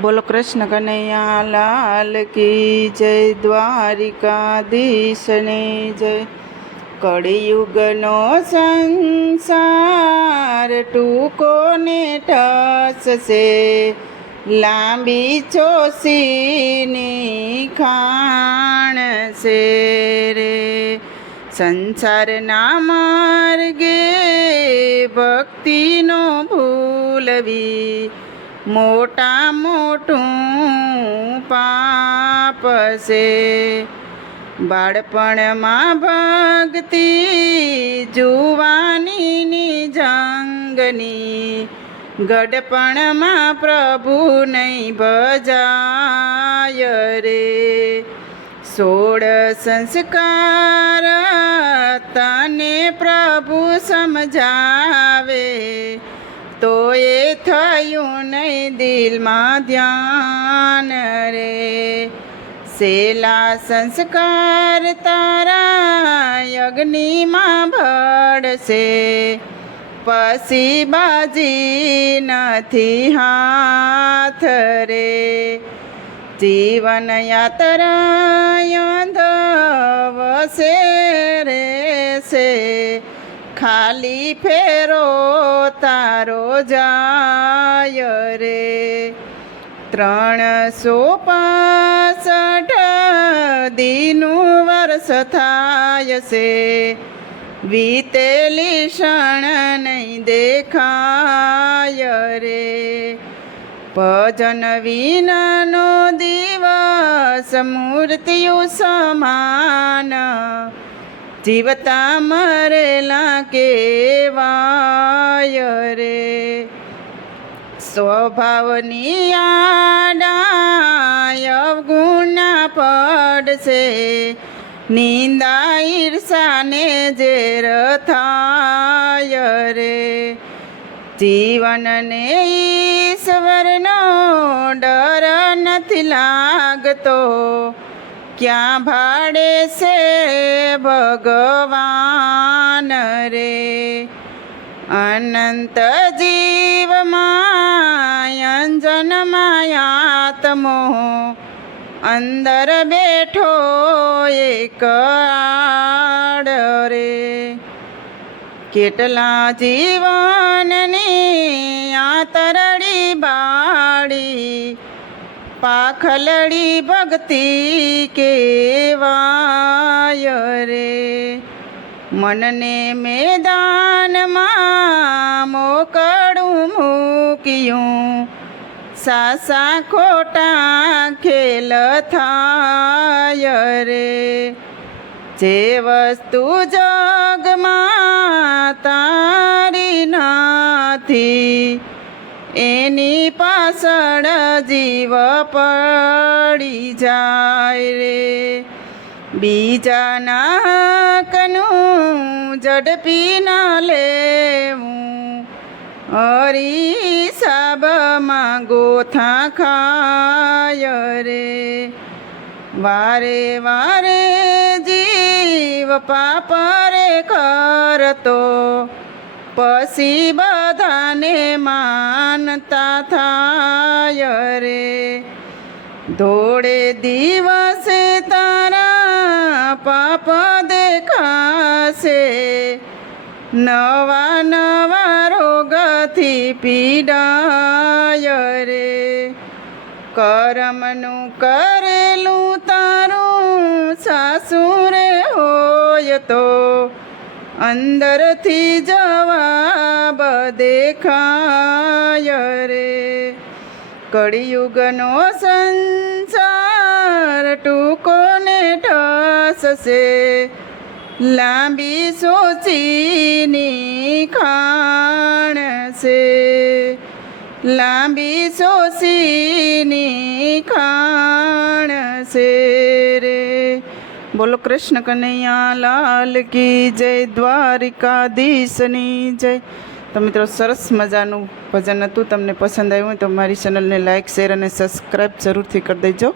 બોલો કૃષ્ણ કનૈયા લાલ કી જય દ્વારિકાધીશને જય. કળિયુગનો સંસાર ટૂંકો ને ઠસશે, લાંબી ચોસીની ખાણ છે રે. સંસારના માર્ગે ભક્તિનો ભૂલવી મોટા મોટું પાપ છે. બાળપણમાં ભક્તિ જુવાનીની જંગની ગડપણમાં પ્રભુ નહીં ભજાય રે. સોળ સંસ્કાર તને પ્રભુ સમજાવે. તો એ થયું નહીં દિલમાં ધ્યાન રે. સેલા સંસ્કાર તારા અગ્નિમાં ભળશે. પછી બાજી નથી હાથ રે. જીવન યાત્રા વસે રે છે ખાલી ફેરો, તારો જાય રે. ત્રણસો પાસઠ દીનું વર્ષ થાય છે. વીતેલી ક્ષણ નહીં દેખાય રે. ભજન વિનાનો દિવસ, મૂર્તિઓ સમાન. જીવતા મરેલા કેવાય રે. સ્વભાવની આડાય ગુના પડશે. નિંદા ઈર્ષાને ઝેર થાય રે. જીવનને ઈશ્વરનો ડર નથી લાગતો. ક્યાં ભાડે છે ભગવાન રે? અનંત જીવમાં આત્મો. અંદર બેઠો એક આડ રે. કેટલા જીવનની આતરડી બાળી પાખલડી ભક્તિ કેવાય રે. મનને મેદાનમાં મોકળું મૂક્યું. સાસા ખોટા ખેલ થાય રે. જે વસ્તુ જગમાં તારી નથી એની પાછળ જીવ પડી જાય રે. બીજાના કનું ઝડપી ન લેવું. હરી સાબમાં ગોથા ખાય રે. વારે વારે જીવ પાપ રે કરતો. પછી બધાને માનતા થાય રે. ધોળે દિવસે તારા પાપ દેખાશે. નવા નવા રોગથી પીડાય રે. કરમનું કરેલું તારું સાસુરે હોય તો અંદરથી જવાબ દેખાય રે. કળિયુગનો સંસાર ટૂંકો ને ઠસશે લાંબી સોચીની ખાણ છે. લાંબી સોસીની ખાણ છે. બોલો કૃષ્ણ કનૈયા લાલ કી જય દ્વારિકાધીશની જય. તો મિત્રો સરસ મજાનું ભજન હતું, તમને પસંદ આવ્યું હોય તો મારી ચેનલને લાઇક શેર અને સબસ્ક્રાઈબ જરૂરથી કરી દેજો.